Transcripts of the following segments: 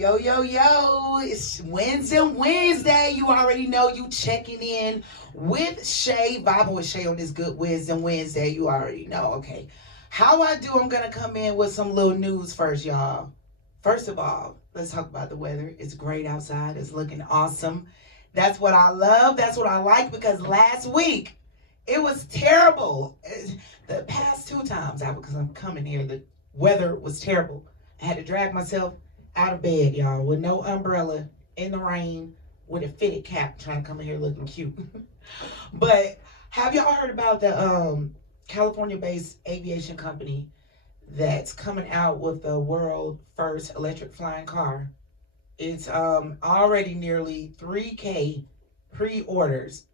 Yo, yo, yo, it's Wednesday. You already know you checking in with Shay, vibing with Shay on this good Wisdom Wednesday. You already know, okay. How I do, I'm going to come in with some little news first, y'all. First of all, let's talk about the weather. It's great outside. It's looking awesome. That's what I love. That's what I like because last week it was terrible. The past two times, because I'm coming here, the weather was terrible. I had to drag myself out of bed, y'all, with no umbrella in the rain with a fitted cap trying to come in here looking cute. But have y'all heard about the California-based aviation company that's coming out with the world first electric flying car? It's already nearly 3K pre-orders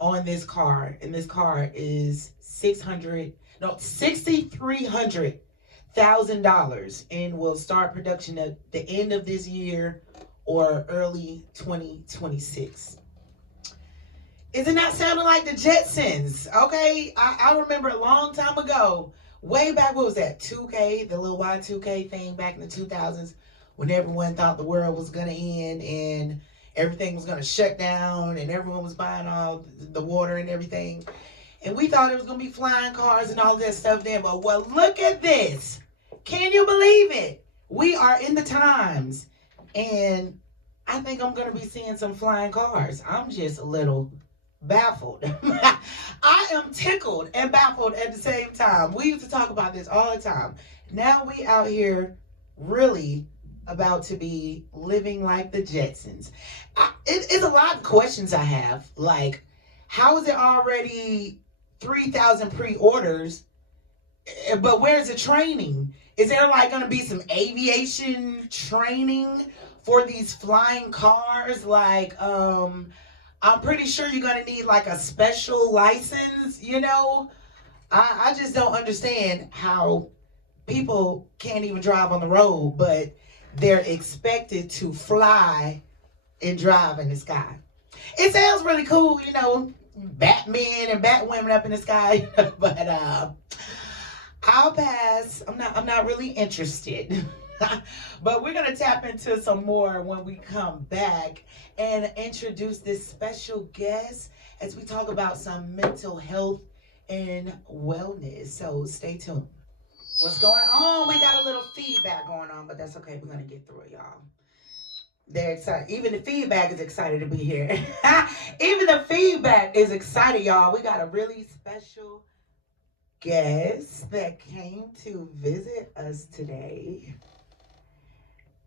on this car, and this car is $6,300,000 and will start production at the end of this year or early 2026. Isn't that sounding like the Jetsons? Okay, I remember a long time ago, way back, what was that, 2K, the little Y2K thing back in the 2000s, when everyone thought the world was going to end and everything was going to shut down and everyone was buying all the water and everything. And we thought it was going to be flying cars and all that stuff then. But, well, look at this. Can you believe it? We are in the times. And I think I'm going to be seeing some flying cars. I'm just a little baffled. I am tickled and baffled at the same time. We used to talk about this all the time. Now we out here really about to be living like the Jetsons. It's a lot of questions I have. Like, how is it already 3,000 pre-orders, but where's the training? Is there like going to be some aviation training for these flying cars? Like, I'm pretty sure you're going to need like a special license, you know? I just don't understand how people can't even drive on the road, but they're expected to fly and drive in the sky. It sounds really cool, you know, Batman and Batwomen up in the sky, but I'll pass. I'm not really interested. But we're gonna tap into some more when we come back and introduce this special guest as we talk about some mental health and wellness. So stay tuned. What's going on? We got a little feedback going on, but that's okay. We're gonna get through it, y'all. They're excited. Even the feedback is excited to be here. Even the feedback is excited, y'all. We got a really special guest that came to visit us today.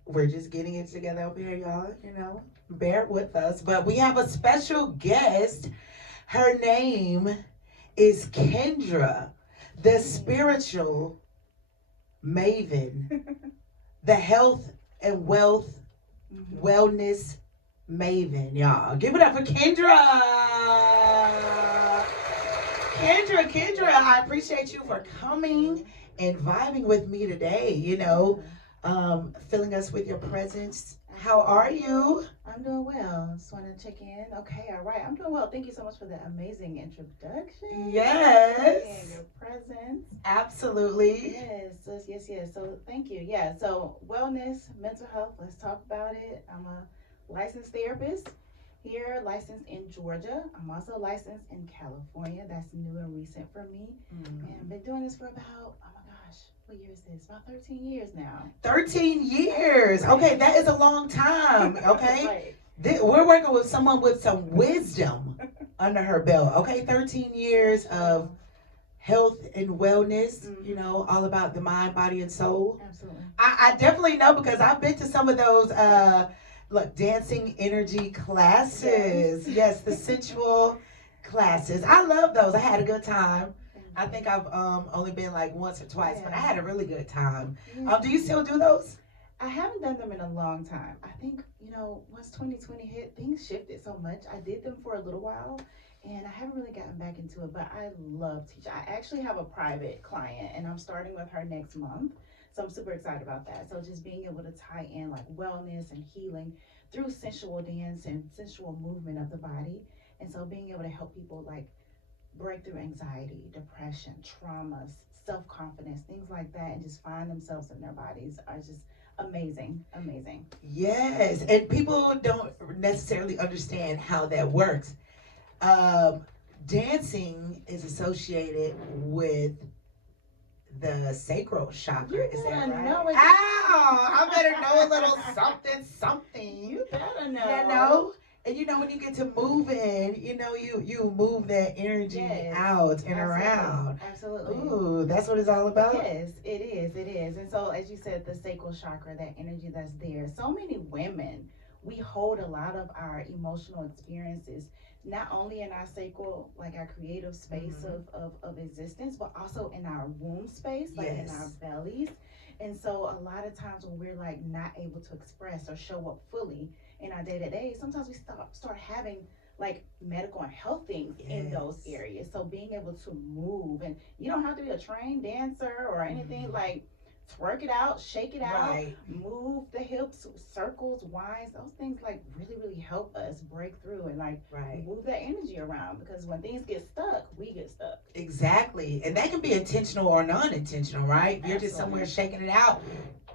We're just getting it together over here, y'all. You know, bear with us. But we have a special guest. Her name is Kendra, the spiritual maven, the health and wellness maven, y'all. Give it up for Kendra. Kendra, I appreciate you for coming and vibing with me today, you know, filling us with your presence. How are you? I'm doing well. Just want to check in. Okay, all right. I'm doing well. Thank you so much for that amazing introduction. Yes. And your presence. Absolutely. Yes. So thank you. Yeah. So wellness, mental health. Let's talk about it. I'm a licensed therapist here, licensed in Georgia. I'm also licensed in California. That's new and recent for me. And I've been doing this for about, oh my gosh, what year is this? About 13 years now. 13 years. Right. Okay, that is a long time. Okay. Right. We're working with someone with some wisdom under her belt. Okay, 13 years of health and wellness, you know, all about the mind, body, and soul. Absolutely. I definitely know because I've been to some of those dancing energy classes. Yes, the sensual classes. I love those. I had a good time. I think I've only been like once or twice, but I had a really good time. Yeah. Do you still do those? I haven't done them in a long time. I think, you know, once 2020 hit, things shifted so much. I did them for a little while, and I haven't really gotten back into it, but I love teaching. I actually have a private client, and I'm starting with her next month. So I'm super excited about that. So just being able to tie in like wellness and healing through sensual dance and sensual movement of the body. And so being able to help people like break through anxiety, depression, traumas, self-confidence, things like that, and just find themselves in their bodies. Amazing, amazing. Yes, and people don't necessarily understand how that works. Um, Dancing is associated with the sacral chakra. You Is that better right? know it. Ow! I better know a little something, something. You better You know. know, and when you get to moving, you move that energy Yes, out and absolutely, around. absolutely. Ooh, that's what it's all about. Yes, it is. It is. And so, as you said, the sacral chakra, that energy that's there. So many women, we hold a lot of our emotional experiences, not only in our sacral, like our creative space Mhm. of existence, but also in our womb space, like in our Yes. bellies. And so, a lot of times when we're like not able to express or show up fully in our day to day, sometimes we start having like medical and health things in those Yes. areas. So being able to move, and you don't have to be a trained dancer or anything, Mhm. like twerk it out, shake it out, Right. move the hips, circles, winds, those things like really help us break through and like Right. move that energy around, because when things get stuck, we get stuck. Exactly. And that can be intentional or non-intentional, right? If you're just somewhere Absolutely. shaking it out,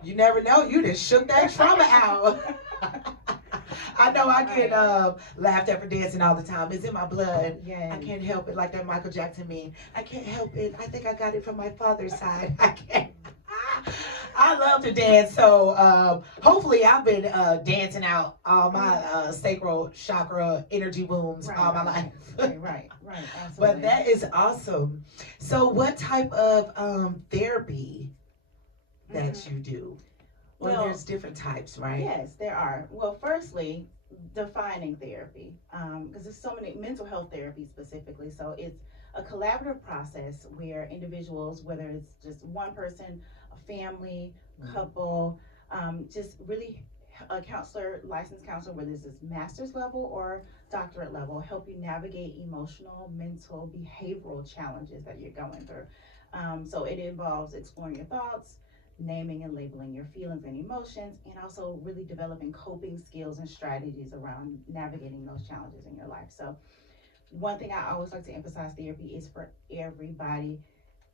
you never know. You just shook that trauma out. I know I get Right. laughed at for dancing all the time. It's in my blood. I Yes. can't help it, like that Michael Jackson meme. I can't help it. I think I got it from my father's side. I can't. I love to dance, so hopefully I've been dancing out all my sacral chakra energy wounds Right, all my right, life. right, right, But absolutely. that is awesome. So, what type of therapy that Hmm. you do? Well, Well, there's different types, right? yes, there are. Well, firstly, defining therapy, because there's so many mental health therapy specifically. So it's a collaborative process where individuals, whether it's just one person, a family, Mhm. couple, just really a counselor, licensed counselor, whether this is master's level or doctorate level, help you navigate emotional, mental, behavioral challenges that you're going through. So it involves exploring your thoughts, naming and labeling your feelings and emotions, and also really developing coping skills and strategies around navigating those challenges in your life. So, one thing I always like to emphasize, therapy is for everybody.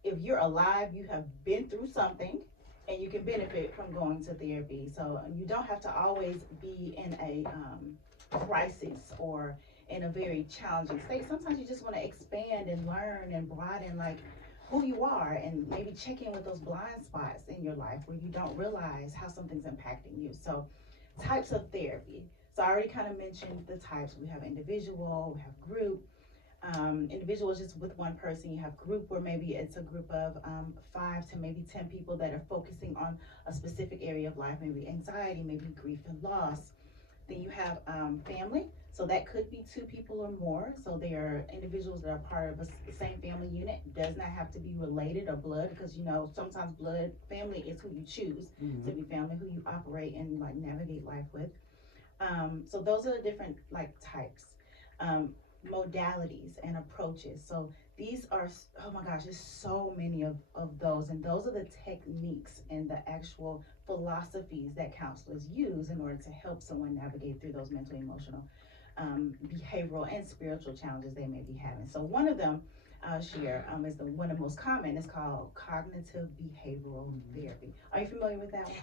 If you're alive, you have been through something and you can benefit from going to therapy. So, you don't have to always be in a crisis or in a very challenging state. Sometimes you just want to expand and learn and broaden, like who you are, and maybe check in with those blind spots in your life where you don't realize how something's impacting you. So, types of therapy. So, I already kind of mentioned the types. We have individual, we have group. Individual is just with one person. You have group, where maybe it's a group of 5 to maybe 10 people that are focusing on a specific area of life, maybe anxiety, maybe grief and loss. Then you have family. So that could be 2 people or more. So they are individuals that are part of the same family unit. Does not have to be related or blood, because sometimes blood family is who you choose to Mhm. be family, who you operate and like navigate life with. So those are the different like types, um, modalities and approaches. So these are, oh my gosh, there's so many of those, and those are the techniques and the actual philosophies that counselors use in order to help someone navigate through those mental, emotional, behavioral, and spiritual challenges they may be having. So one of them I'll share is the one of the most common. It's called cognitive behavioral Mhm. therapy. Are you familiar with that one?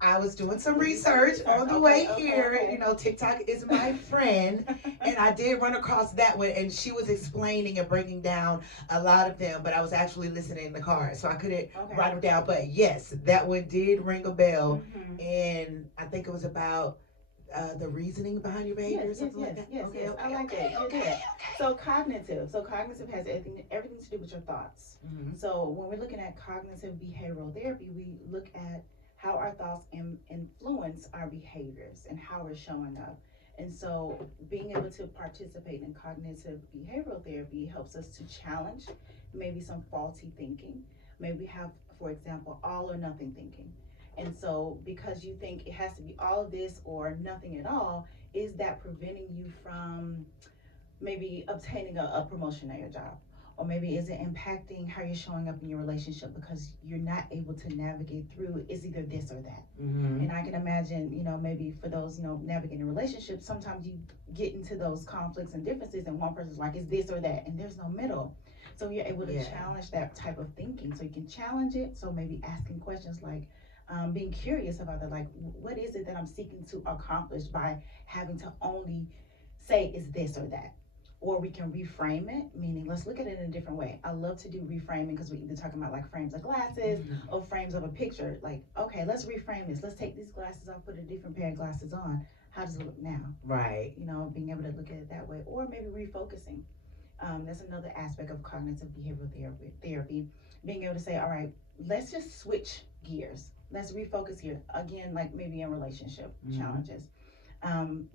I was doing some You did some research research. on the Okay, way okay, here. okay. TikTok is my friend, and I did run across that one, and she was explaining and breaking down a lot of them. But I was actually listening in the car, so I couldn't Okay. write them down. But yes, that one did ring a bell, Mm-hmm. and I think it was about the reasoning behind your behavior, Yes, or yes, something like yes, that. yes, Okay, yes. I okay, like okay, that. You're okay, there. So cognitive. So cognitive has everything to do with your thoughts. okay. So when we're looking at cognitive behavioral therapy, we look at how our thoughts influence our behaviors and how we're showing up. And so being able to participate in cognitive behavioral therapy helps us to challenge maybe some faulty thinking. Maybe we have, for example, all or nothing thinking. And so because you think it has to be all of this or nothing at all, is that preventing you from maybe obtaining a promotion at your job? Or maybe is it impacting how you're showing up in your relationship because you're not able to navigate through, is either this or that? Mm-hmm. And I can imagine, maybe for those, navigating relationships, sometimes you get into those conflicts and differences, and one person's like, is this or that? And there's no middle. So you're able to Yeah. challenge that type of thinking. So you can challenge it. So maybe asking questions like, being curious about that, like what is it that I'm seeking to accomplish by having to only say is this or that. Or we can reframe it, meaning let's look at it in a different way. I love to do reframing because we're either talking about like frames of glasses or frames of a picture. Like, okay, let's reframe this. Let's take these glasses off, put a different pair of glasses on. How does it look now? Right. You know, being able to look at it that way, or maybe refocusing. That's another aspect of cognitive behavioral therapy. Being able to say, all right, let's just switch gears. Let's refocus here. Again, like maybe in relationship challenges.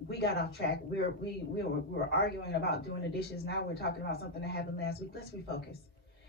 We got off track. We were arguing about doing the dishes. Now we're talking about something that happened last week. Let's refocus.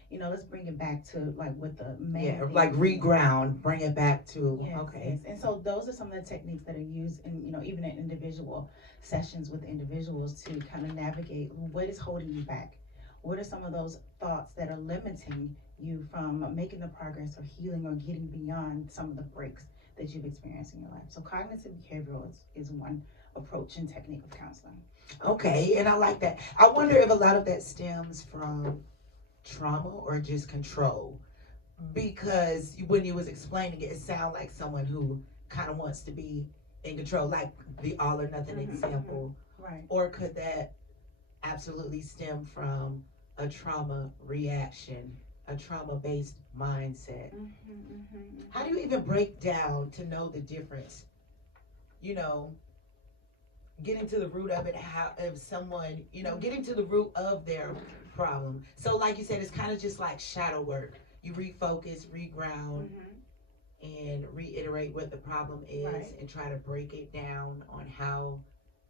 You know, let's bring it back to like what the main like reground, bring it back to okay. Yes. And so those are some of the techniques that are used in, you know, even in individual sessions with individuals to kind of navigate what is holding you back. What are some of those thoughts that are limiting you from making the progress or healing or getting beyond some of the breaks that you've experienced in your life? So cognitive behavioral is one approach and technique of counseling. Okay, and I like that. I wonder if a lot of that stems from trauma or just control, because when you was explaining it, it sounded like someone who kind of wants to be in control, like the all or nothing example. Right. Or could that absolutely stem from a trauma reaction, a trauma-based mindset? How do you even break down to know the difference? You know, getting to the root of it, how if someone, you know, getting to the root of their problem. So like you said, it's kind of just like shadow work. You refocus, reground, and reiterate what the problem is, Right. and try to break it down on how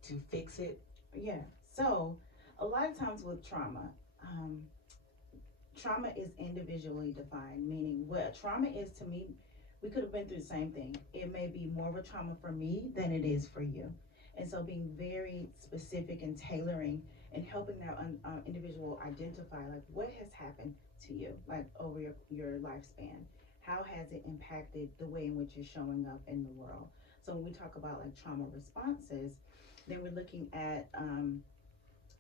to fix it. Yeah. So a lot of times with trauma, trauma is individually defined, meaning what trauma is to me, we could have been through the same thing. It may be more of a trauma for me than it is for you. And so being very specific and tailoring and helping that individual identify like what has happened to you, like over your lifespan. How has it impacted the way in which you're showing up in the world? So when we talk about like trauma responses, then we're looking at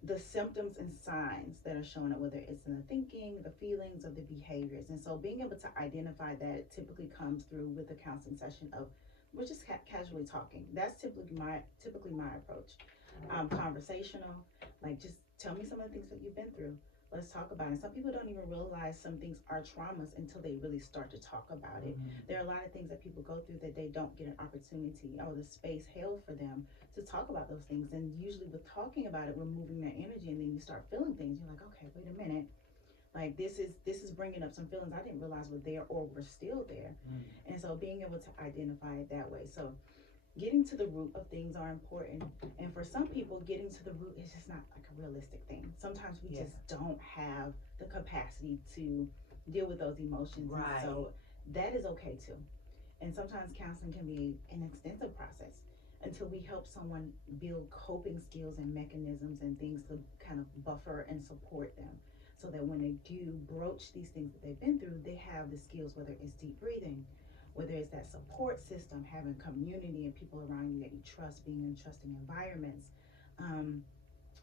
the symptoms and signs that are showing up, whether it's in the thinking, the feelings, or the behaviors. And so being able to identify that typically comes through with a counseling session of we're just casually talking. That's typically my approach. Conversational, like just tell me some of the things that you've been through. Let's talk about it. Some people don't even realize some things are traumas until they really start to talk about it. There are a lot of things that people go through that they don't get an opportunity or the space held for them to talk about those things. And usually with talking about it, we're moving their energy, and then you start feeling things. You're like, okay, wait a minute. Like this is bringing up some feelings I didn't realize were there or were still there. And so being able to identify it that way. So getting to the root of things are important. And for some people, getting to the root is just not like a realistic thing. Sometimes we just don't have the capacity to deal with those emotions. Right. And so that is okay too. And sometimes counseling can be an extensive process until we help someone build coping skills and mechanisms and things to kind of buffer and support them, so that when they do broach these things that they've been through, they have the skills, whether it's deep breathing, whether it's that support system, having community and people around you that you trust, being in trusting environments.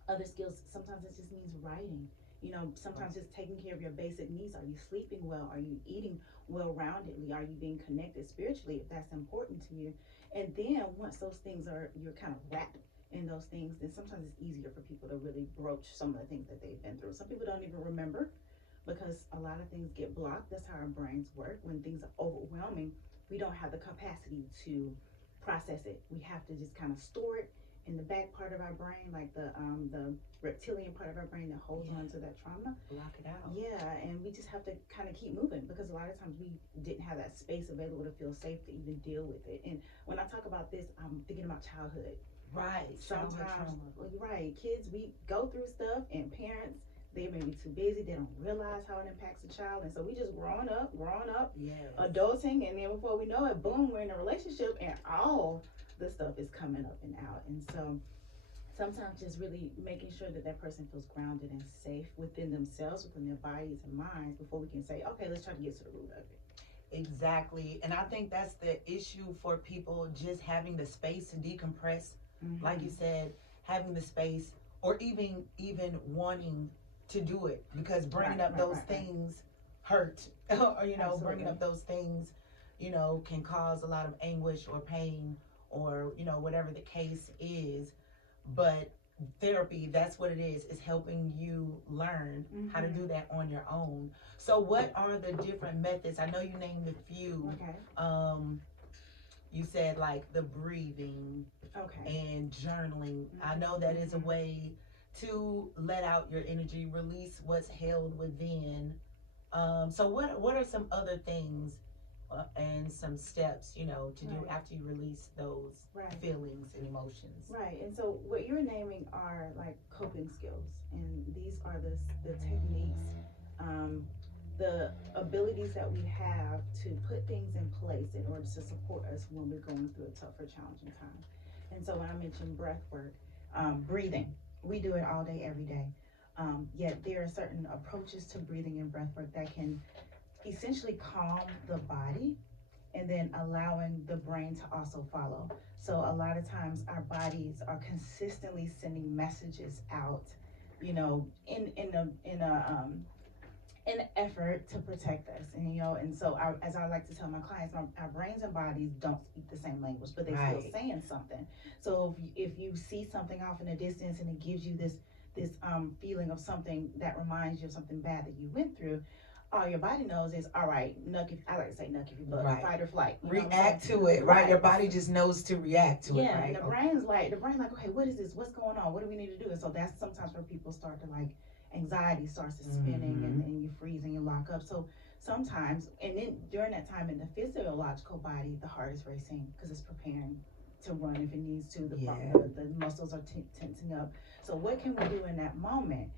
Other skills, sometimes it just means writing. You know, sometimes it's taking care of your basic needs. Are you sleeping well? Are you eating well-roundedly? Are you being connected spiritually, if that's important to you? And then once those things are, you're kind of wrapped in those things, then sometimes it's easier for people to really broach some of the things that they've been through. Some people don't even remember because a lot of things get blocked. That's how our brains work. When things are overwhelming, we don't have the capacity to process it. We have to just kind of store it in the back part of our brain, like the reptilian part of our brain that holds on to that trauma. Block it out. Yeah, and we just have to kind of keep moving because a lot of times we didn't have that space available to feel safe to even deal with it. And when I talk about this, I'm thinking about childhood. Right. Sometimes, right, kids, we go through stuff, and parents, they may be too busy. They don't realize how it impacts a child. And so we just growing up, adulting, and then before we know it, boom, we're in a relationship, and all the stuff is coming up and out. And so sometimes just really making sure that that person feels grounded and safe within themselves, within their bodies and minds, before we can say, okay, let's try to get to the root of it. Exactly. And I think that's the issue for people, just having the space to decompress. Like you said, having the space, or even wanting to do it, because bringing up those things hurt. Or, you know, bringing up those things, can cause a lot of anguish or pain, or whatever the case is. But therapy, that's what it is helping you learn how to do that on your own. So what are the different methods? I know you named a few. Okay. You said like the breathing, Okay. and journaling. I know that is a way to let out your energy, release what's held within. So what are some other things, and some steps, to do Right. after you release those Right. feelings and emotions? Right. And so what you're naming are like coping skills, and these are the techniques, um, the abilities that we have to put things in place in order to support us when we're going through a tough or challenging time. And so when I mentioned breath work, breathing, we do it all day, every day. Yet there are certain approaches to breathing and breath work that can essentially calm the body, and then allowing the brain to also follow. So a lot of times our bodies are consistently sending messages out, in an effort to protect us. And so as I like to tell my clients, our brains and bodies don't speak the same language, but they still Right. saying something. So if you see something off in the distance and it gives you this feeling of something that reminds you of something bad that you went through, all your body knows is, all right, nuck if I like to say nuck if you buck, Right. fight or flight. React to it, right? Right. Your body just knows to react to it, Yeah, right? and the brain's like, okay, what is this? What's going on? What do we need to do? And so that's sometimes where people start to like anxiety starts to spinning, and you freeze and you lock up. So sometimes, and then during that time in the physiological body, the heart is racing because it's preparing to run if it needs to. Yeah. The muscles are tensing up. So what can we do in that moment,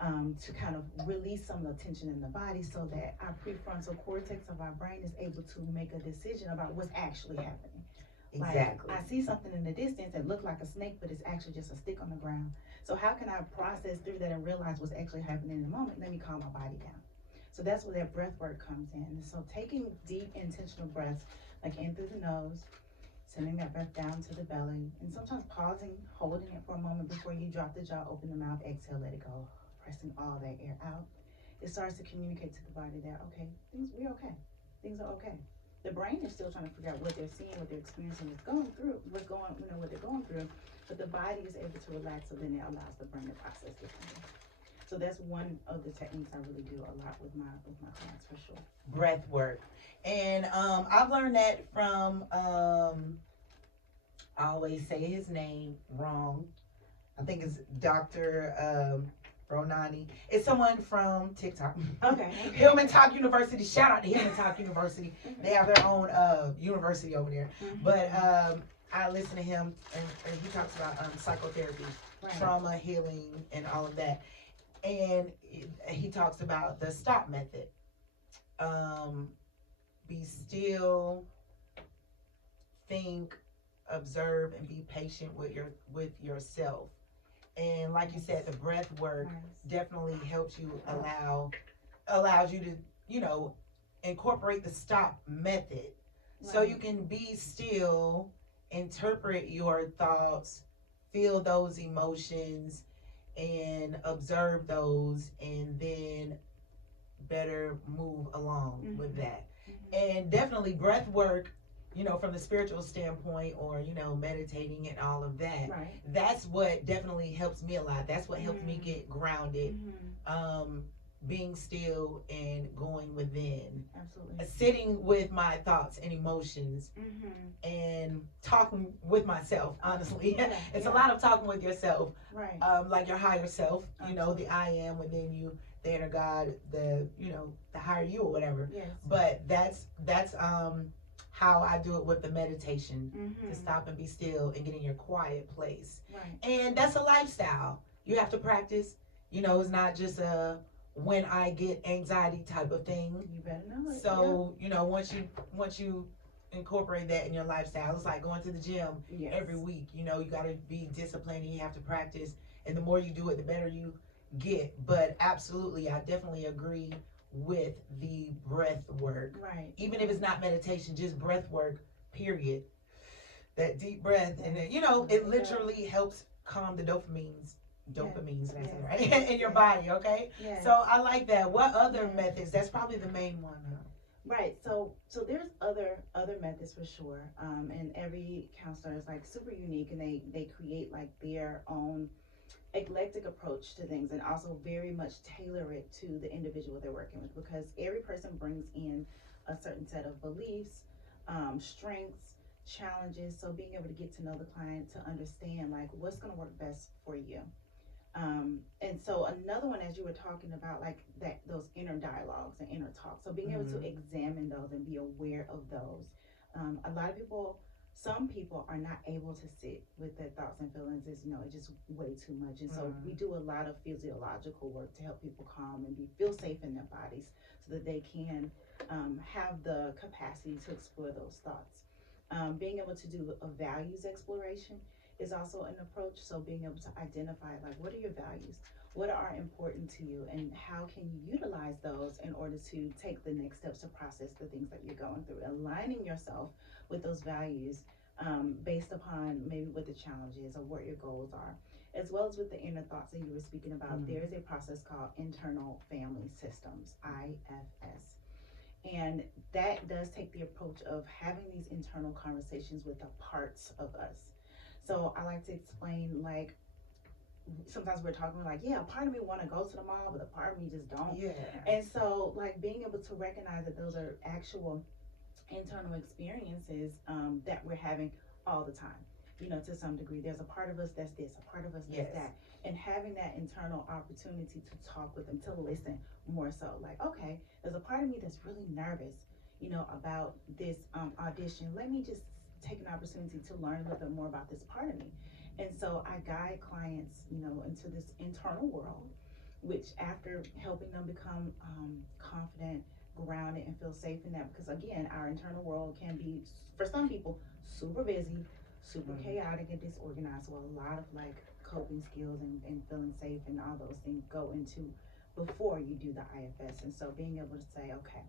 to kind of release some of the tension in the body so that our prefrontal cortex of our brain is able to make a decision about what's actually happening? Exactly. Like, I see something in the distance that looks like a snake, but it's actually just a stick on the ground. So how can I process through that and realize what's actually happening in the moment? Let me calm my body down. So that's where that breath work comes in. And so taking deep, intentional breaths, like in through the nose, sending that breath down to the belly, and sometimes pausing, holding it for a moment before you drop the jaw, open the mouth, exhale, let it go, pressing all that air out. It starts to communicate to the body that, okay, we're okay. Things are okay. The brain is still trying to figure out what they're seeing, what they're experiencing, what they're going through, but the body is able to relax, so then it allows the brain to process differently. So that's one of the techniques I really do a lot with my clients, for sure. Breath work. And I've learned that from I always say his name wrong. I think it's Dr. Ronani. It's someone from TikTok. Okay. Hillman Talk University. Shout out to Hillman Talk University. They have their own university over there. But I listen to him, and he talks about psychotherapy, Right. trauma healing, and all of that. And he talks about the stop method. Be still, think, observe, and be patient with yourself. And like you said, the breath work Nice. definitely helps you, allows you to, incorporate the stop method. So Right. you can be still, interpret your thoughts, feel those emotions, and observe those, and then better move along with that. And definitely breath work, from the spiritual standpoint, or meditating and all of that, Right. that's what definitely helps me a lot. That's what helps me get grounded. Being still and going within, Absolutely. sitting with my thoughts and emotions, and talking with myself, honestly. It's a lot of talking with yourself, Right. like your higher self, Absolutely. the I am within you, the inner God, the higher you, or whatever. Yes. But that's how I do it with the meditation, to stop and be still and get in your quiet place. Right. And that's a lifestyle. You have to practice. It's not just a when I get anxiety type of thing. You better know it. So, once you incorporate that in your lifestyle, it's like going to the gym Yes. every week. You gotta be disciplined, and you have to practice. And the more you do it, the better you get. But absolutely, I definitely agree with the breath work. Right. Even if it's not meditation, just breath work, period. That deep breath, and then, it literally helps calm the dopamines, that's right, in your body, okay? Yes. So I like that. What other methods? That's probably the main one, huh? Right. So there's other methods for sure. And every counselor is like super unique, and they create like their own eclectic approach to things, and also very much tailor it to the individual they're working with, because every person brings in a certain set of beliefs, strengths, challenges. So being able to get to know the client, to understand like what's going to work best for you. And so another one, as you were talking about, like that, those inner dialogues and inner talks. So being able to examine those and be aware of those. A lot of people, some people are not able to sit with their thoughts and feelings. Is it's just way too much. And so we do a lot of physiological work to help people calm and feel safe in their bodies, so that they can have the capacity to explore those thoughts. Being able to do a values exploration is also an approach. So being able to identify like, what are your values, what are important to you, and how can you utilize those in order to take the next steps to process the things that you're going through, aligning yourself with those values, based upon maybe what the challenge is or what your goals are, as well as with the inner thoughts that you were speaking about. There is a process called internal family systems, IFS. And that does take the approach of having these internal conversations with the parts of us. So I like to explain, like, sometimes we're talking like, yeah, a part of me want to go to the mall, but a part of me just don't. Yeah. And so, like, being able to recognize that those are actual internal experiences, that we're having all the time. To some degree, there's a part of us that's this, a part of us that's that, and having that internal opportunity to talk with them, to listen more so. Like, okay, there's a part of me that's really nervous, about this audition. Let me just take an opportunity to learn a little bit more about this part of me. And so I guide clients, into this internal world, which after helping them become confident, grounded, and feel safe in that, because again, our internal world can be, for some people, super busy, super chaotic and disorganized. So a lot of like coping skills and feeling safe and all those things go into before you do the IFS. And so being able to say, okay,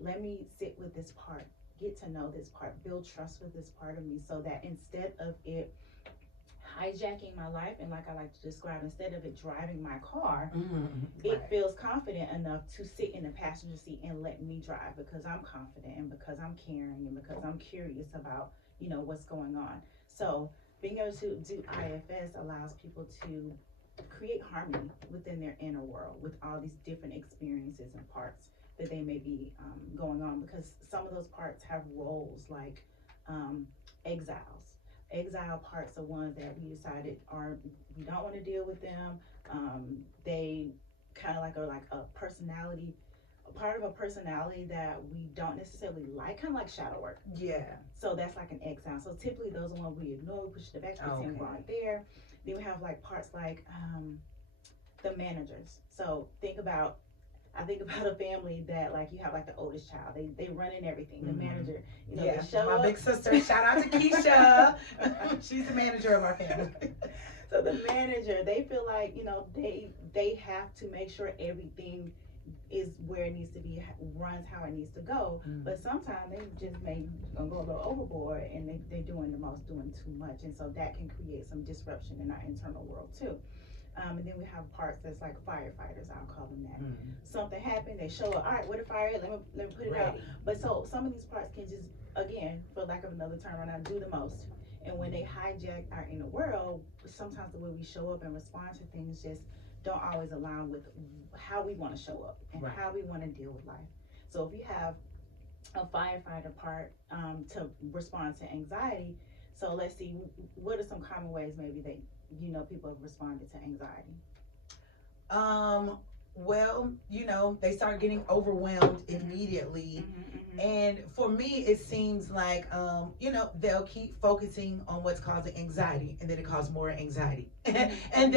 let me sit with this part, get to know this part, build trust with this part of me, so that instead of it hijacking my life, and like I like to describe, instead of it driving my car, it feels confident enough to sit in the passenger seat and let me drive, because I'm confident and because I'm caring and because I'm curious about what's going on. So being able to do IFS allows people to create harmony within their inner world with all these different experiences and parts that they may be going on, because some of those parts have roles like exiles. Exile parts are ones that we decided are, we don't want to deal with them. They kind of like are like a personality, a part of a personality that we don't necessarily like, kind of like shadow work. Yeah. So that's like an exile. So typically those are ones we ignore, we push to the back, pretend we're not there. Then we have like parts like the managers. So I think about a family that, like, you have like the oldest child. They run in everything. The manager, they show my up. big sister. Shout out to Keisha. She's the manager of our family. So the manager, they feel like they have to make sure everything is where it needs to be, runs how it needs to go. But sometimes they just may go a little overboard, and they're doing too much, and so that can create some disruption in our internal world too. And then we have parts that's like firefighters, I'll call them that. Something happened, they show up, all right, where the fire is, let me put it out. But so some of these parts can just, again, for lack of another term right now, do the most. And when they hijack our inner world, sometimes the way we show up and respond to things just don't always align with how we want to show up and how we want to deal with life. So if you have a firefighter part, to respond to anxiety, so let's see, what are some common ways maybe that people have responded to anxiety? Well, they start getting overwhelmed immediately. And for me, it seems like, they'll keep focusing on what's causing anxiety, and then it causes more anxiety. And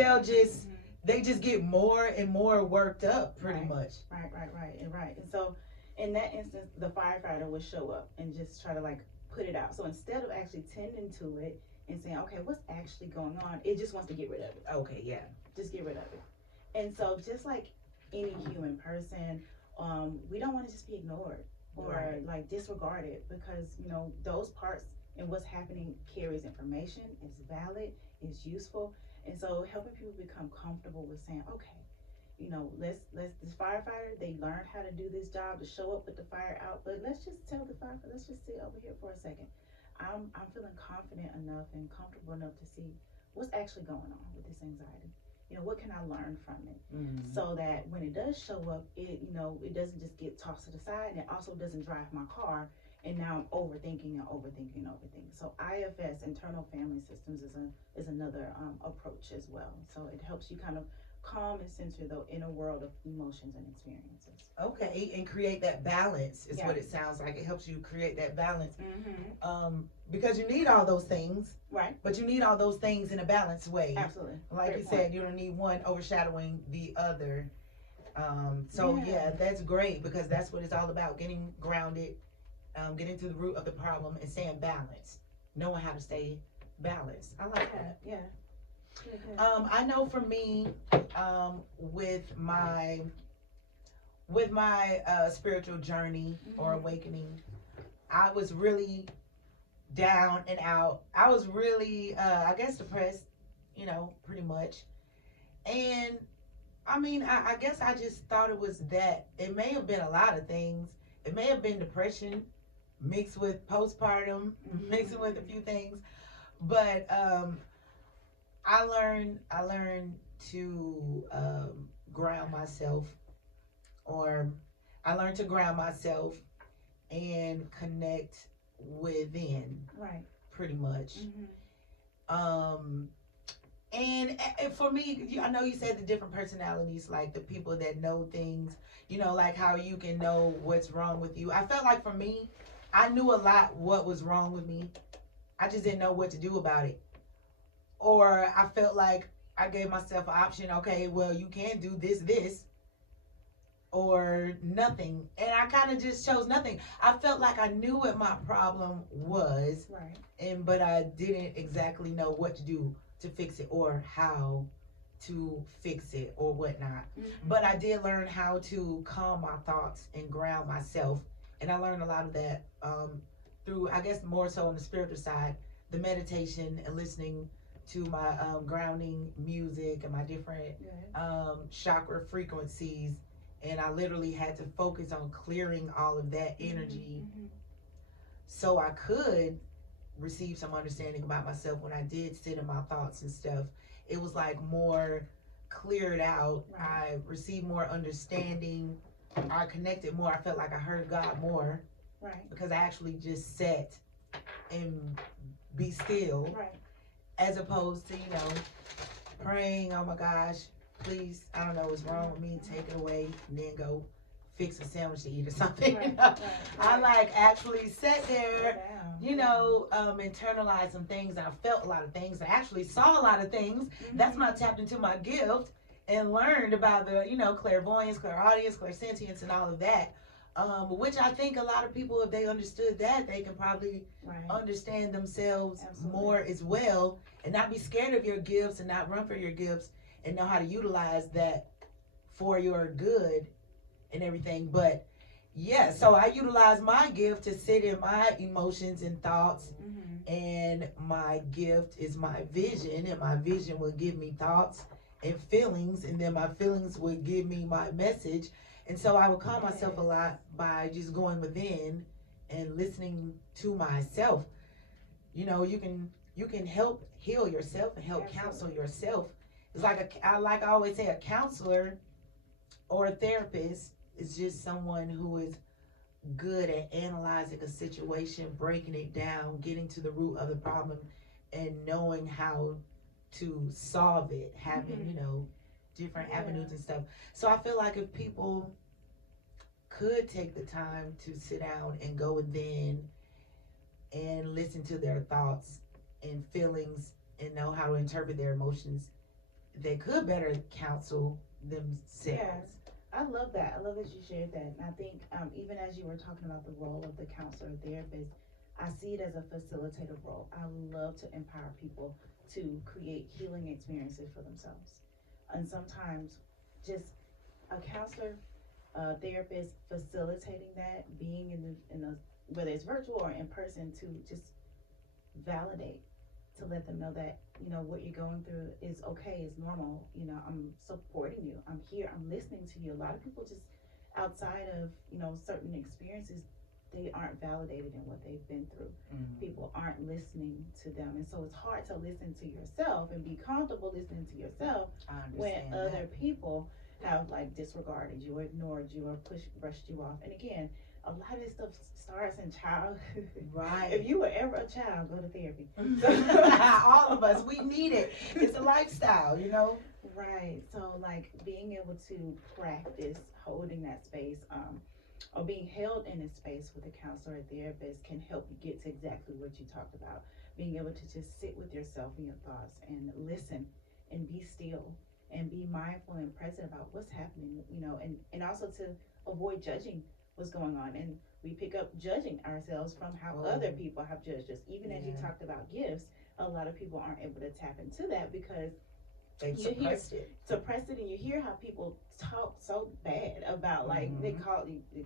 they just get more and more worked up pretty much. Right. And so in that instance, the firefighter would show up and just try to like put it out. So instead of actually tending to it and saying, okay, what's actually going on, it just wants to get rid of it. Okay, yeah. Just get rid of it. And so just like any human person, we don't want to just be ignored or like disregarded, because those parts and what's happening carries information, is valid, is useful. And so helping people become comfortable with saying, okay, let's this firefighter, they learned how to do this job to show up with the fire out, but let's just tell the firefighter, let's just sit over here for a second. I'm feeling confident enough and comfortable enough to see what's actually going on with this anxiety. What can I learn from it, so that when it does show up, it doesn't just get tossed to the side, and it also doesn't drive my car, and now I'm overthinking and overthinking and overthinking. So IFS, internal family systems, is another approach as well. So it helps you kind of calm and center the inner world of emotions and experiences. Okay, and create that balance is Yeah. what it sounds like. It helps you create that balance, Mm-hmm. because you need all those things, Right. but you need all those things in a balanced way. Absolutely. Like Great you point. said, you don't need one overshadowing the other. So Yeah. that's great, because that's what it's all about: getting grounded, getting to the root of the problem, and staying balanced. Knowing how to stay balanced. I like that. Yeah. Good, good. I know for me, with my spiritual journey or awakening, I was really down and out. I was really, I guess, depressed, pretty much. And I mean, I guess I just thought it was that. It may have been a lot of things. It may have been depression mixed with postpartum, mixing with a few things. But I learned to ground myself, or I learned to ground myself and connect within, Right. pretty much. Mm-hmm. And for me, I know you said the different personalities, like the people that know things, like how you can know what's wrong with you. I felt like for me, I knew a lot what was wrong with me. I just didn't know what to do about it. Or I felt like I gave myself an option. Okay, well, you can do this, or nothing. And I kind of just chose nothing. I felt like I knew what my problem was, Right. but I didn't exactly know what to do to fix it, or how to fix it, or whatnot. But I did learn how to calm my thoughts and ground myself. And I learned a lot of that through, I guess, more so on the spiritual side, the meditation and listening to my grounding music and my different chakra frequencies. And I literally had to focus on clearing all of that energy, so I could receive some understanding about myself. When I did sit in my thoughts and stuff, it was like more cleared out. Right. I received more understanding. I connected more. I felt like I heard God more, Right. because I actually just sat and be still, Right. as opposed to, praying, oh my gosh, please, I don't know what's wrong with me, take it away, and then go fix a sandwich to eat or something. Right. I like actually sat there, Down. internalized some things. I felt a lot of things. I actually saw a lot of things. That's when I tapped into my gift and learned about the, clairvoyance, clairaudience, clairsentience, and all of that. Which I think a lot of people, if they understood that, they can probably Right. understand themselves Absolutely. more as well, and not be scared of your gifts, and not run for your gifts, and know how to utilize that for your good and everything. But yeah, so I utilize my gift to sit in my emotions and thoughts, and my gift is my vision, and my vision will give me thoughts and feelings, and then my feelings will give me my message. And so I would calm myself a lot by just going within and listening to myself. You can help heal yourself and help counsel yourself. It's like I always say, a counselor or a therapist is just someone who is good at analyzing a situation, breaking it down, getting to the root of the problem, and knowing how to solve it, having, different avenues and stuff. So I feel like if people could take the time to sit down and go within and listen to their thoughts and feelings and know how to interpret their emotions, they could better counsel themselves. Yes. I love that. I love that you shared that. And I think even as you were talking about the role of the counselor or therapist, I see it as a facilitative role. I love to empower people to create healing experiences for themselves. And sometimes just a counselor, a therapist facilitating that, being in the whether it's virtual or in person, to just validate to let them know that, you know, what you're going through is okay, is normal. You know, I'm supporting you. I'm here. I'm listening to you. A lot of people just outside of, you know, certain experiences, they aren't validated in what they've been through. People aren't listening to them. And so it's hard to listen to yourself and be comfortable listening to yourself when other people have like disregarded you or ignored you or brushed you off. And again, a lot of this stuff starts in childhood. Right. If you were ever a child, go to therapy. All of us, we need it. It's a lifestyle, you know. Right. So like being able to practice holding that space, or being held in a space with a counselor or therapist can help you get to exactly what you talked about. Being able to just sit with yourself and your thoughts and listen and be still and be mindful and present about what's happening, you know, and also to avoid judging what's going on. And we pick up judging ourselves from how other people have judged us. Even as you talked about gifts, a lot of people aren't able to tap into that because they suppressed it. And you hear how people talk so bad about like they call you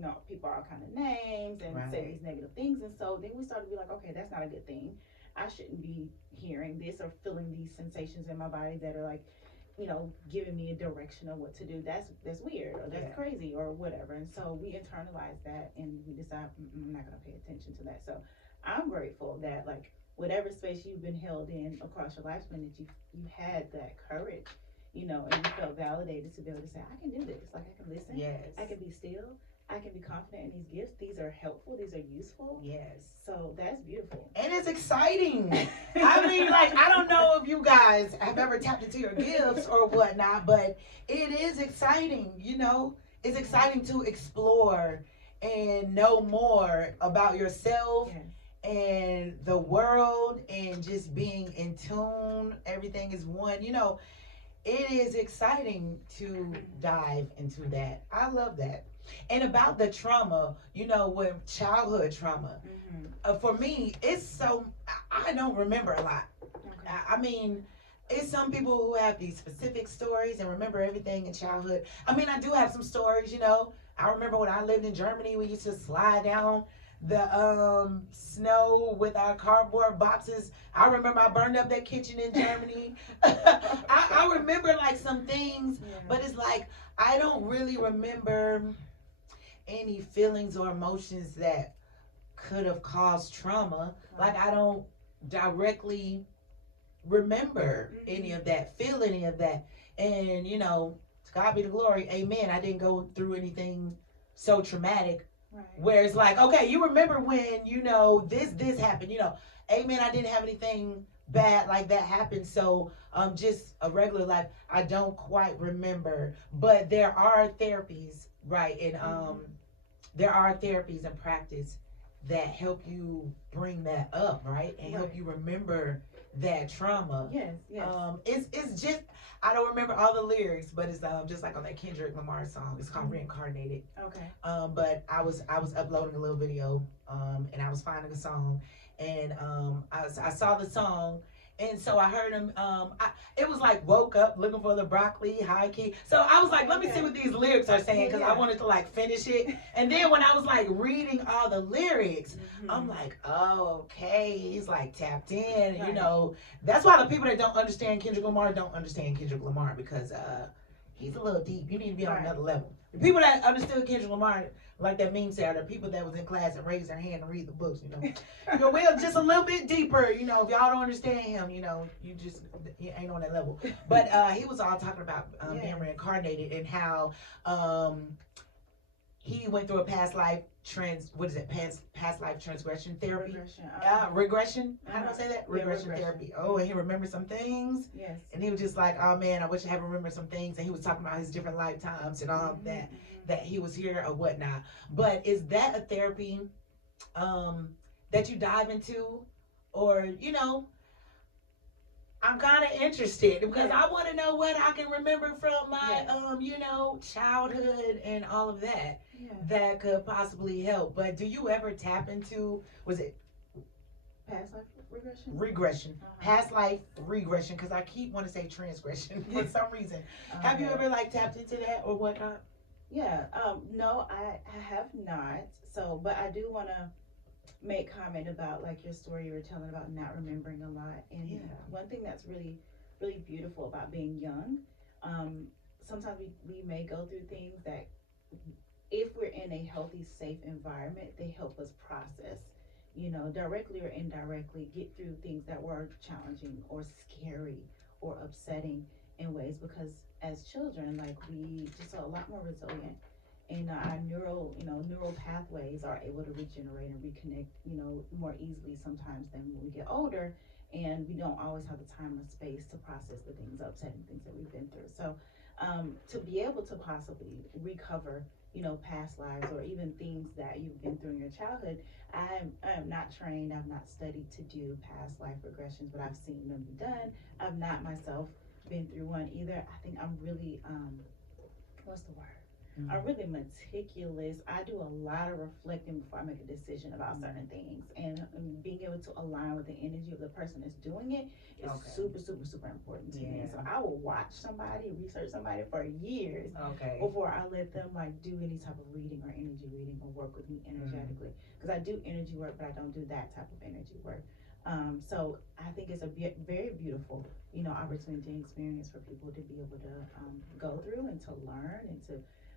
know people all kind of names and say these negative things, and so then we start to be like, okay, that's not a good thing. I shouldn't be hearing this or feeling these sensations in my body that are like, you know, giving me a direction of what to do. That's weird or that's crazy or whatever. And so we internalize that and we decide I'm not going to pay attention to that. So I'm grateful that like whatever space you've been held in across your lifespan, that you had that courage, you know, and you felt validated to be able to say, I can do this. Like I can listen. Yes. I can be still. I can be confident in these gifts. These are helpful. These are useful. Yes. So that's beautiful. And it's exciting. I mean, like, I don't know if you guys have ever tapped into your gifts or whatnot, but it is exciting, you know? It's exciting to explore and know more about yourself and the world and just being in tune. Everything is one, you know. It is exciting to dive into that. I love that. And about the trauma, you know, with childhood trauma, for me, it's so, I don't remember a lot. I mean, it's some people who have these specific stories and remember everything in childhood. I mean, I do have some stories, you know. I remember when I lived in Germany, we used to slide down the snow with our cardboard boxes. I remember I burned up that kitchen in Germany. I remember like some things, but it's like I don't really remember any feelings or emotions that could have caused trauma. Like I don't directly remember any of that, feel any of that. And you know, to God be the glory, amen. I didn't go through anything so traumatic where it's like, okay, you remember when, you know, this happened, you know, amen. I didn't have anything bad like that happen. So just a regular life, I don't quite remember. But there are therapies, right? And there are therapies and practice that help you bring that up, right? And help you remember that trauma. Yes. It's just, I don't remember all the lyrics, but it's just like on that Kendrick Lamar song. It's called Reincarnated. Okay. But I was uploading a little video, and I was finding a song, and I saw the song. And so I heard him, it was like woke up looking for the broccoli, high key. So I was like, let me see what these lyrics are saying, because I wanted to like finish it. And then when I was like reading all the lyrics, I'm like, oh, okay, he's like tapped in. You know, that's why the people that don't understand Kendrick Lamar don't understand Kendrick Lamar, because he's a little deep. You need to be on another level. The people that understood Kendrick Lamar, like that meme said, are the people that was in class and raised their hand and read the books, you know. Well, just a little bit deeper, you know. If y'all don't understand him, you know, you ain't on that level. But he was all talking about being reincarnated and how he went through a past life past life transgression therapy. Regression. How do I say that? Regression therapy. Oh, and he remembered some things. Yes. And he was just like, oh man, I wish I had remembered some things. And he was talking about his different lifetimes and all that he was here or whatnot. But is that a therapy that you dive into? Or, you know, I'm kind of interested because I want to know what I can remember from my, you know, childhood and all of that that could possibly help. But do you ever tap into, was it past life regression? Regression. Past life regression, because I keep wanting to say transgression for some reason. Have you ever like tapped into that or whatnot? Yeah. No, I have not. So, but I do want to make comment about like your story you were telling about not remembering a lot. And Yeah. one thing that's really, really beautiful about being young, um, sometimes we may go through things that if we're in a healthy, safe environment, they help us process, directly or indirectly, get through things that were challenging or scary or upsetting in ways because as children, like we just are a lot more resilient and our neural pathways are able to regenerate and reconnect, more easily sometimes than when we get older and we don't always have the time or space to process the things, upsetting things that we've been through. So to be able to possibly recover, past lives or even things that you've been through in your childhood. I'm not trained, I've not studied to do past life regressions, but I've seen them be done. I've not myself been through one either. I think I'm really what's the word? I'm really meticulous. I do a lot of reflecting before I make a decision about certain things, and being able to align with the energy of the person that's doing it is super, super, super important to me. So I will watch somebody, research somebody for years before I let them like do any type of reading or energy reading or work with me energetically. Because I do energy work, but I don't do that type of energy work. So I think it's a very beautiful, opportunity and experience for people to be able to go through and to learn and to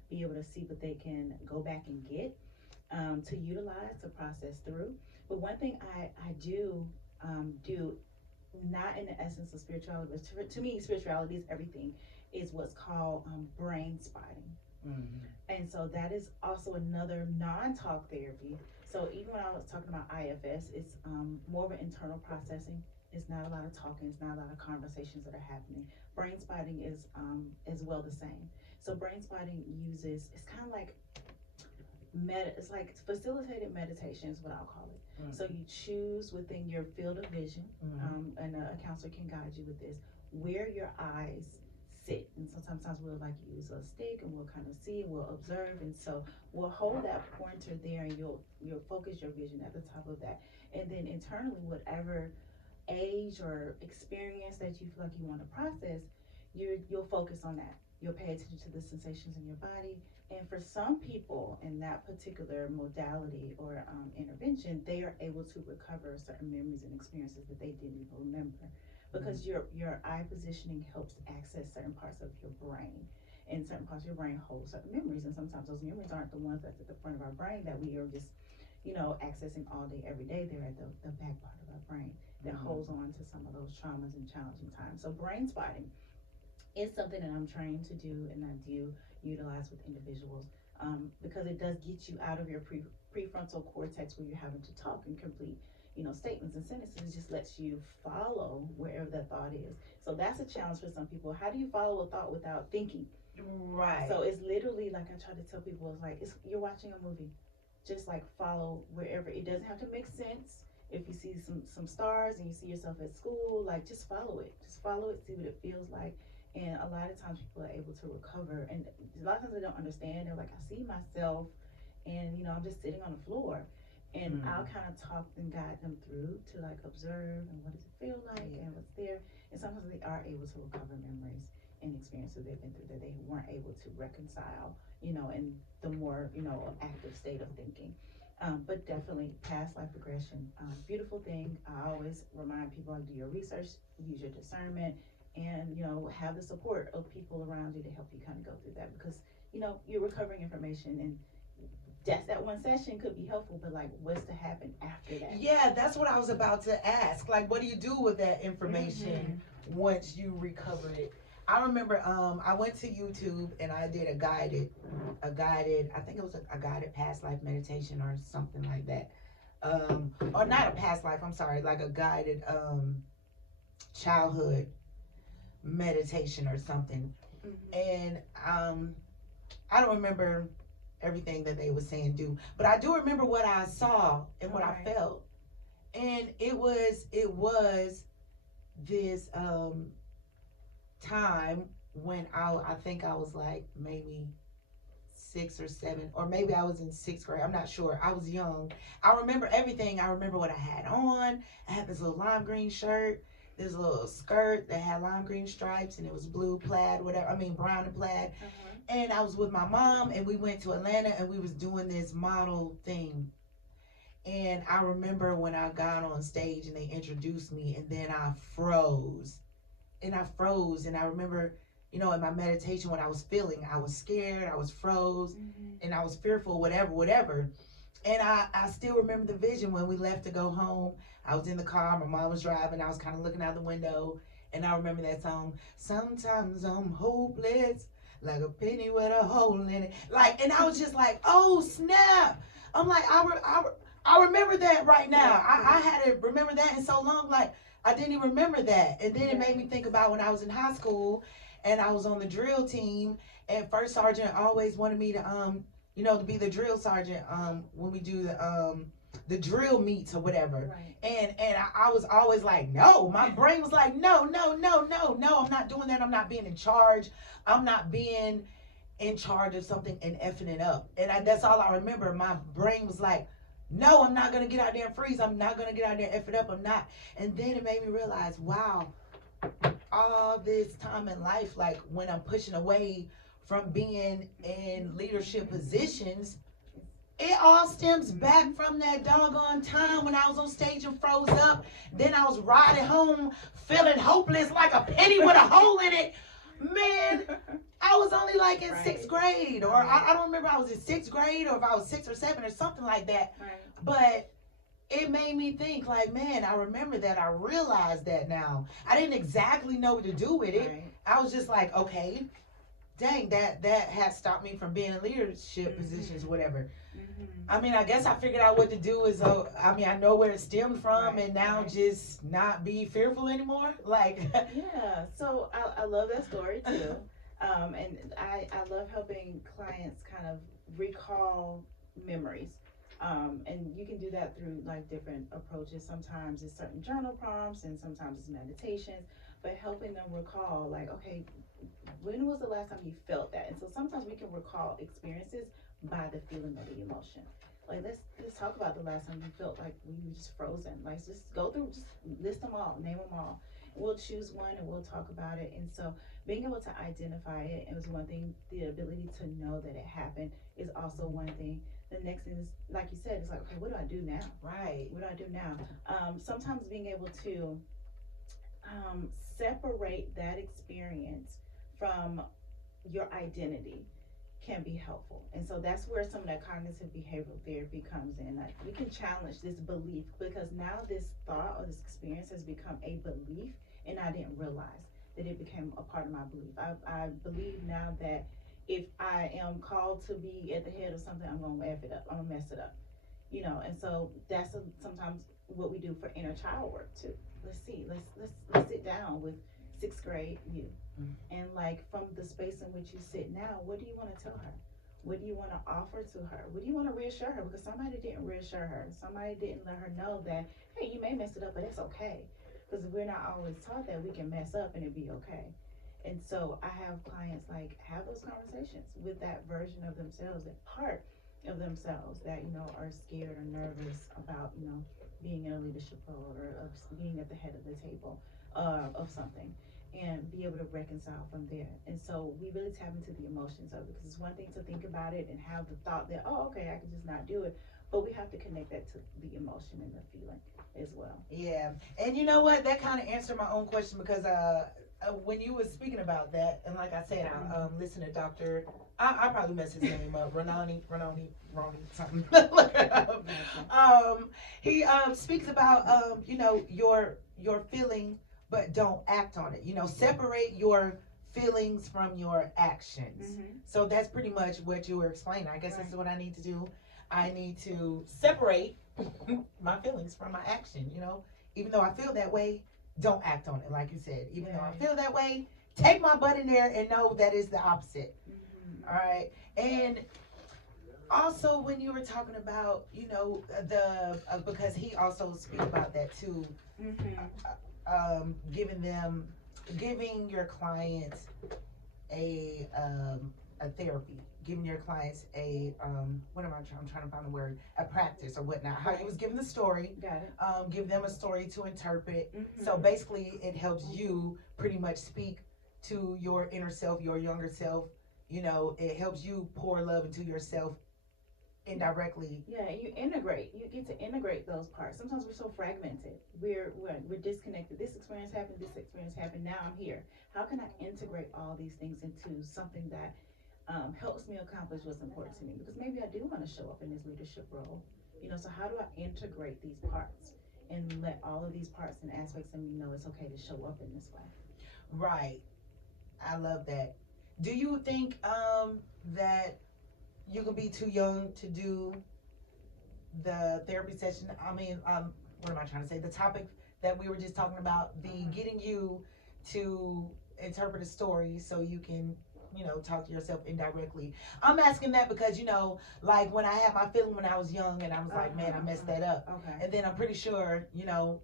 be able to see what they can go back and get, to utilize, to process through. But one thing I do, not in the essence of spirituality, but to me, spirituality is everything, is what's called brain spotting. And so that is also another non-talk therapy. So even when I was talking about IFS, it's more of an internal processing. It's not a lot of talking. It's not a lot of conversations that are happening. Brain spotting is as well the same. So brain spotting uses, it's kind of like it's like facilitated meditation is what I'll call it. So you choose within your field of vision, and a counselor can guide you with this, where your eyes sit. And so sometimes we'll like use a stick and we'll kind of see and we'll observe. And so we'll hold that pointer there and you'll focus your vision at the top of that. And then internally, whatever age or experience that you feel like you want to process, you'll focus on that. You'll pay attention to the sensations in your body. And for some people in that particular modality or intervention, they are able to recover certain memories and experiences that they didn't even remember, because your eye positioning helps access certain parts of your brain. And certain parts of your brain hold certain memories, and sometimes those memories aren't the ones that's at the front of our brain that we are just, accessing all day, every day. They're at the back part of our brain that holds on to some of those traumas and challenging times. So brain spotting is something that I'm trained to do and I do utilize with individuals, because it does get you out of your prefrontal cortex where you're having to talk and complete, statements and sentences. It just lets you follow wherever that thought is. So that's a challenge for some people. How do you follow a thought without thinking? Right. So it's literally like I try to tell people, it's like you're watching a movie. Just like follow wherever. It doesn't have to make sense. If you see some stars and you see yourself at school, like just follow it. Just follow it, see what it feels like. And a lot of times people are able to recover. And a lot of times they don't understand. They're like, I see myself and I'm just sitting on the floor. And I'll kind of talk and guide them through to like observe and what does it feel like and what's there. And sometimes they are able to recover memories and experiences they've been through that they weren't able to reconcile, in the more, active state of thinking. But definitely past life regression, beautiful thing. I always remind people, like, do your research, use your discernment, and have the support of people around you to help you kind of go through that, because you're recovering information, and just that one session could be helpful, but like what's to happen after that? Yeah, that's what I was about to ask. Like, what do you do with that information once you recover it? I remember I went to YouTube and I did a guided, I think it was a guided past life meditation or something like that. Or not a past life, I'm sorry, like a guided childhood meditation or something. And I don't remember everything that they were saying do, but I do remember what I saw and what I felt. And it was this time when I think I was like maybe 6 or 7, or maybe I was in 6th grade. I'm not sure. I was young. I remember everything. I remember what I had on. I had this little lime green shirt, this little skirt that had lime green stripes, and it was blue plaid, whatever. I mean brown and plaid. And I was with my mom, and we went to Atlanta, and we was doing this model thing. And I remember when I got on stage and they introduced me, and then I froze. And I froze. And I remember, in my meditation, what I was feeling, I was scared, I was froze, and I was fearful, whatever, whatever. And I still remember the vision when we left to go home. I was in the car, my mom was driving, I was kind of looking out the window, and I remember that song, Sometimes I'm hopeless, like a penny with a hole in it. Like, and I was just like, oh, snap. I'm like, I remember that right now. I hadn't remember that in so long. Like, I didn't even remember that. And then it made me think about when I was in high school and I was on the drill team, and first sergeant always wanted me to to be the drill sergeant when we do the drill meets or whatever. Right. And I was always like, no. My brain was like, no, no, no, no, no. I'm not doing that. I'm not being in charge. I'm not being in charge of something and effing it up. And that's all I remember. My brain was like, no, I'm not gonna get out there and freeze. I'm not gonna get out there and F it up. I'm not. And then it made me realize, wow, all this time in life, like when I'm pushing away from being in leadership positions, it all stems back from that doggone time when I was on stage and froze up. Then I was riding home feeling hopeless like a penny with a hole in it. Man, I was only like in sixth grade, or I don't remember I was in sixth grade or if I was 6 or 7 or something like that. But it made me think like, man, I remember that. I realized that now. I didn't exactly know what to do with it. I was just like, okay, dang, that had stopped me from being in leadership positions, whatever. I mean, I guess I figured out what to do is, I know where it stemmed from, and now just not be fearful anymore. Like, yeah. So I love that story too. And I love helping clients kind of recall memories. And you can do that through like different approaches. Sometimes it's certain journal prompts and sometimes it's meditations, but helping them recall like, okay, when was the last time you felt that? And so sometimes we can recall experiences by the feeling of the emotion. Like let's talk about the last time you felt like you were just frozen. Like just go through, just list them all, name them all. We'll choose one and we'll talk about it. And so being able to identify it was one thing. The ability to know that it happened is also one thing. The next thing is, like you said, it's like, okay, what do I do now? Right. What do I do now? Sometimes being able to separate that experience from your identity can be helpful. And so that's where some of that cognitive behavioral therapy comes in. Like we can challenge this belief because now this thought or this experience has become a belief and I didn't realize that it became a part of my belief. I believe now that if I am called to be at the head of something, I'm gonna F it up, I'm gonna mess it up. And so that's sometimes what we do for inner child work too. Let's see, let's sit down with sixth grade you. And like from the space in which you sit now, what do you want to tell her? What do you want to offer to her? What do you want to reassure her? Because somebody didn't reassure her. Somebody didn't let her know that, hey, you may mess it up, but it's okay. Because we're not always taught that we can mess up and it be okay. And so I have clients like have those conversations with that version of themselves, that part of themselves that, are scared or nervous about, being in a leadership role or of being at the head of the table of something. And be able to reconcile from there. And so we really tap into the emotions of it because it's one thing to think about it and have the thought that, oh, okay, I can just not do it. But we have to connect that to the emotion and the feeling as well. Yeah. And you know what? That kind of answered my own question because when you were speaking about that, and like I said, I listened to Dr. I probably messed his name up, Ronani, something. He speaks about, your feeling but don't act on it. Separate your feelings from your actions. So that's pretty much what you were explaining. I guess this is what I need to do. I need to separate my feelings from my action. Even though I feel that way, don't act on it. Like you said, even though I feel that way, take my butt in there and know that is the opposite. All right. And also when you were talking about, the because he also speaks about that too. Giving your clients a therapy, giving your clients a what am I'm trying to find a word, a practice or whatnot. How he was giving the story, got it. Give them a story to interpret. So basically, it helps you pretty much speak to your inner self, your younger self. It helps you pour love into yourself indirectly. Yeah, and you get to integrate those parts. Sometimes we're so fragmented. We're disconnected. This experience happened, this experience happened, now I'm here. How can I integrate all these things into something that helps me accomplish what's important to me? Because maybe I do want to show up in this leadership role. So how do I integrate these parts and let all of these parts and aspects of me know it's okay to show up in this way? Right. I love that. Do you think that you could be too young to do the therapy session? I mean, what am I trying to say? The topic that we were just talking about, the getting you to interpret a story so you can, talk to yourself indirectly. I'm asking that because, like when I had my feeling when I was young and I was like, man, I messed that up. Okay. And then I'm pretty sure,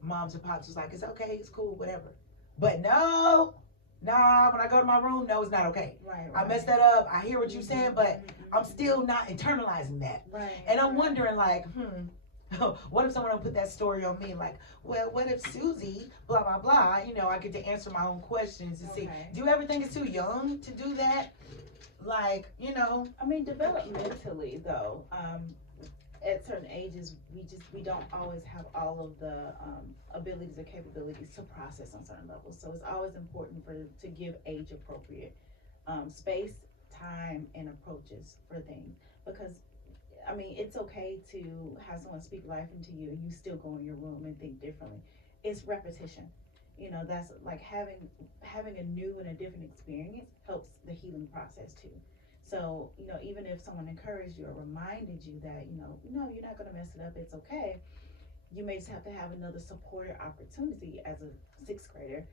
moms and pops was like, it's okay, it's cool, whatever. But no, nah, when I go to my room, no, it's not okay. Right. I messed that up. I hear what you're saying, but I'm still not internalizing that. Right. And I'm wondering, like, what if someone will put that story on me? Like, well, what if Susie, blah, blah, blah, I get to answer my own questions and see. Do you ever think it's too young to do that? Like, I mean, developmentally, though, at certain ages, we don't always have all of the abilities or capabilities to process on certain levels. So it's always important to give age appropriate space, time, and approaches for things. Because I mean, it's okay to have someone speak life into you and you still go in your room and think differently. It's repetition. That's like having a new and a different experience helps the healing process too. So, even if someone encouraged you or reminded you that, no, you're not going to mess it up, it's okay, you may just have to have another supported opportunity as a sixth grader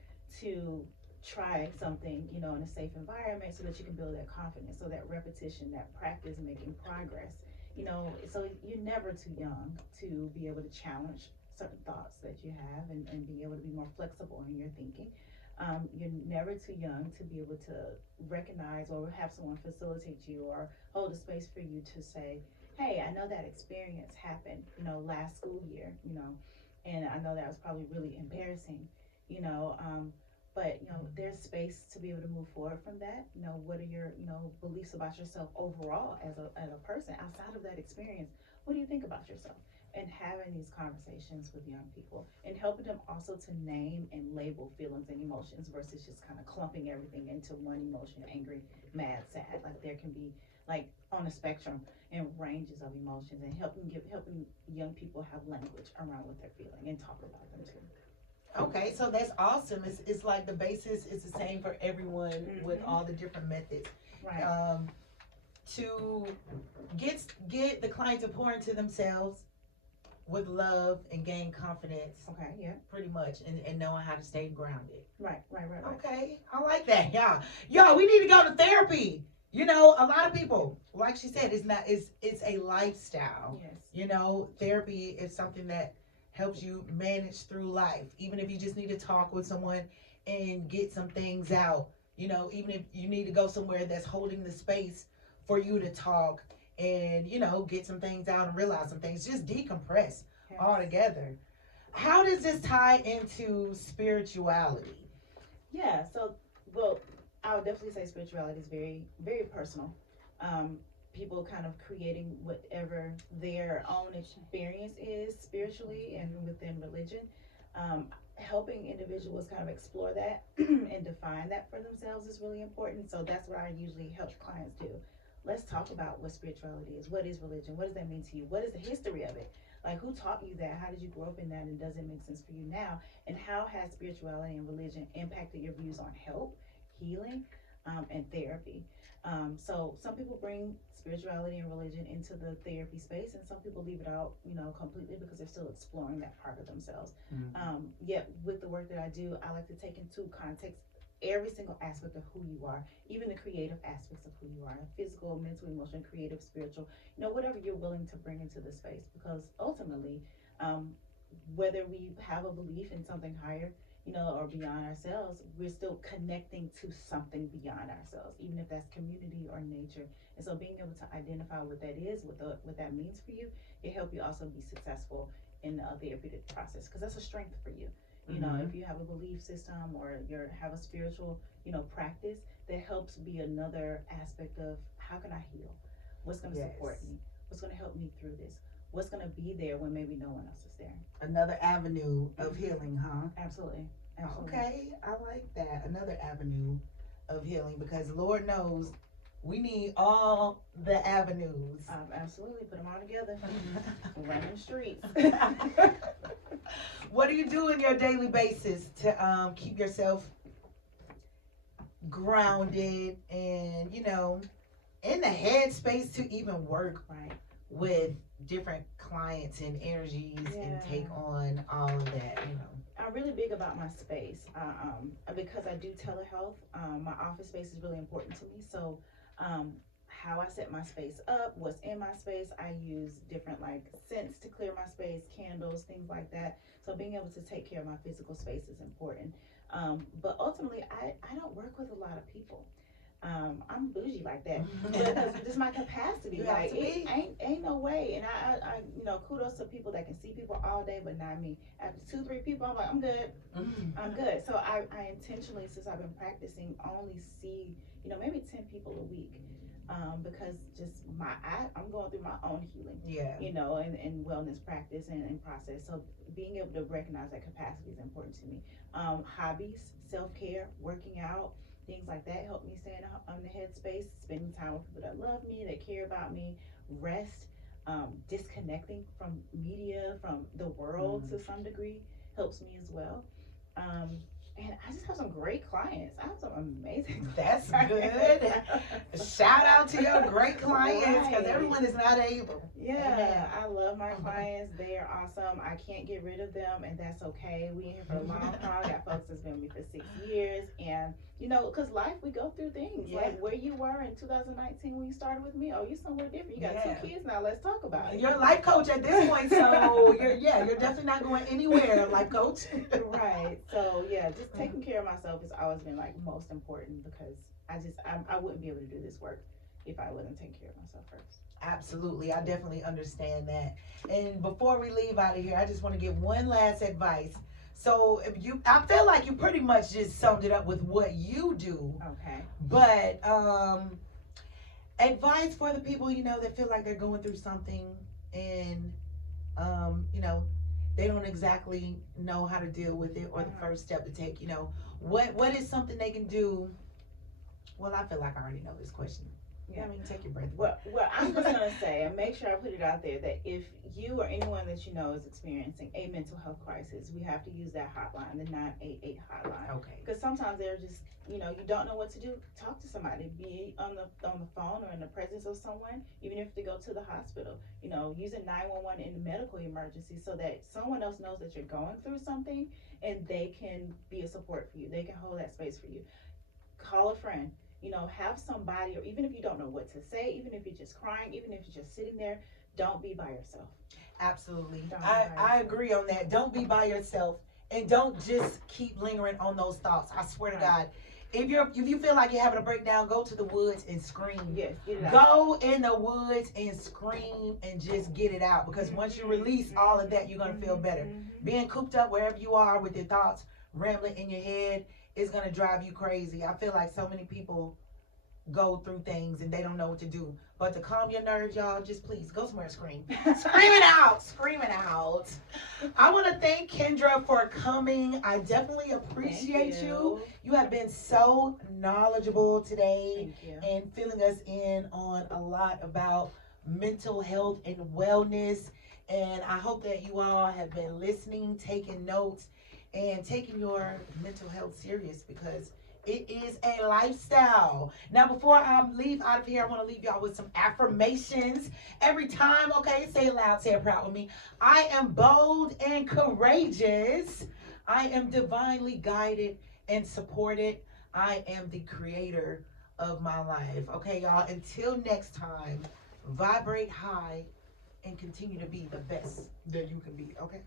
to try something, in a safe environment so that you can build that confidence. So that repetition, that practice, making progress, so you're never too young to be able to challenge certain thoughts that you have and be able to be more flexible in your thinking. You're never too young to be able to recognize or have someone facilitate you or hold a space for you to say, hey, I know that experience happened, last school year, and I know that was probably really embarrassing, but there's space to be able to move forward from that. What are your beliefs about yourself overall as a person outside of that experience? What do you think about yourself? And having these conversations with young people and helping them also to name and label feelings and emotions versus just kind of clumping everything into one emotion: angry, mad, sad. Like there can be like on a spectrum and ranges of emotions, and helping young people have language around what they're feeling and talk about them too. Okay, so that's awesome. It's like the basis is the same for everyone with all the different methods. Right. To get the client to pour into themselves with love and gain confidence. Okay, yeah. Pretty much, and knowing how to stay grounded. Right. Okay, I like that. Y'all, we need to go to therapy. A lot of people, like she said, it's a lifestyle. Yes. Therapy is something that helps you manage through life. Even if you just need to talk with someone and get some things out. Even if you need to go somewhere that's holding the space for you to talk and, get some things out and realize some things. Just decompress altogether. How does this tie into spirituality? Yeah, so, well, I would definitely say spirituality is very, very personal. People kind of creating whatever their own experience is spiritually and within religion. Helping individuals kind of explore that and define that for themselves is really important. So that's what I usually help clients do. Let's talk about what spirituality is. What is religion? What does that mean to you? What is the history of it? Like, who taught you that? How did you grow up in that? And does it make sense for you now? And how has spirituality and religion impacted your views on health, healing, and therapy? So some people bring spirituality and religion into the therapy space, and some people leave it out, completely because they're still exploring that part of themselves. Yet with the work that I do, I like to take into context every single aspect of who you are, even the creative aspects of who you are: physical, mental, emotional, creative, spiritual, whatever you're willing to bring into the space. Because ultimately, whether we have a belief in something higher, or beyond ourselves, we're still connecting to something beyond ourselves, even if that's community or nature. And so being able to identify what that is, what that means for you, it help you also be successful in the therapeutic process, because that's a strength for you. If you have a belief system or you have a spiritual, practice, that helps be another aspect of how can I heal? What's going to support me? What's going to help me through this? What's going to be there when maybe no one else is there? Another avenue of healing, huh? Absolutely. Absolutely. Okay, I like that. Another avenue of healing, because Lord knows we need all the avenues. Absolutely. Put them all together. Run the streets. What do you do in your daily basis to keep yourself grounded and, in the headspace to even work Right. with different clients and energies and take on all of that? I'm really big about my space because I do telehealth. My office space is really important to me. So, how I set my space up, what's in my space, I use different like scents to clear my space, candles, things like that. So, being able to take care of my physical space is important. But ultimately, I don't work with a lot of people. I'm bougie like that because just my capacity. Like it ain't no way. And I kudos to people that can see people all day, but not me. After 2, 3 people, I'm like, I'm good. I'm good. So I intentionally, since I've been practicing, only see maybe 10 people a week. Because just I'm going through my own healing, and wellness practice and process. So being able to recognize that capacity is important to me. Hobbies, self-care, working out, things like that help me stay on the headspace, spending time with people that love me, that care about me, rest, disconnecting from media, from the world to some degree helps me as well. Um, and I just have some great clients. I have some amazing That's good. Shout out to your great clients, because everyone is not able. Yeah, I love my clients. They are awesome. I can't get rid of them, and that's okay. We in here for a long time. I got folks that's been with me for 6 years, and because life, we go through things. Like where you were in 2019 when you started with me. Oh, you're somewhere different. You got 2 kids now. Let's talk about it. You're a life coach at this point, so you're definitely not going anywhere, life coach. Right. So just taking care of myself has always been like most important, because I wouldn't be able to do this work if I wasn't taking care of myself first. Absolutely, I definitely understand that. And before we leave out of here, I just want to give one last advice. So I feel like you pretty much just summed it up with what you do. Okay. But advice for the people that feel like they're going through something, and they don't exactly know how to deal with it, or the first step to take. What is something they can do? Well, I feel like I already know this question. Yeah, I mean, take your breath. Well, I'm just gonna say, and make sure I put it out there, that if you or anyone that you know is experiencing a mental health crisis, we have to use that hotline, the 988 hotline. Okay. Because sometimes they're just, you don't know what to do. Talk to somebody, be on the phone or in the presence of someone, even if they go to the hospital. Using 911 in the medical emergency, so that someone else knows that you're going through something, and they can be a support for you. They can hold that space for you. Call a friend. Have somebody, or even if you don't know what to say, even if you're just crying, even if you're just sitting there, don't be by yourself. Absolutely. I agree on that. Don't be by yourself, and don't just keep lingering on those thoughts. I swear to God, if you feel like you're having a breakdown, go to the woods and scream. Yes, get it out. Go in the woods and scream and just get it out, because once you release all of that, you're going to feel better. Being cooped up wherever you are with your thoughts rambling in your head is going to drive you crazy. I feel like so many people go through things and they don't know what to do. But to calm your nerves, y'all, just please go somewhere and scream. Scream it out. Scream it out. I want to thank Kendra for coming. I definitely appreciate you. You have been so knowledgeable today and filling us in on a lot about mental health and wellness. And I hope that you all have been listening, taking notes, and taking your mental health serious, because it is a lifestyle. Now, before I leave out of here, I want to leave y'all with some affirmations. Every time, okay, say it loud, say it proud with me. I am bold and courageous. I am divinely guided and supported. I am the creator of my life. Okay, y'all, until next time, vibrate high and continue to be the best that you can be, okay?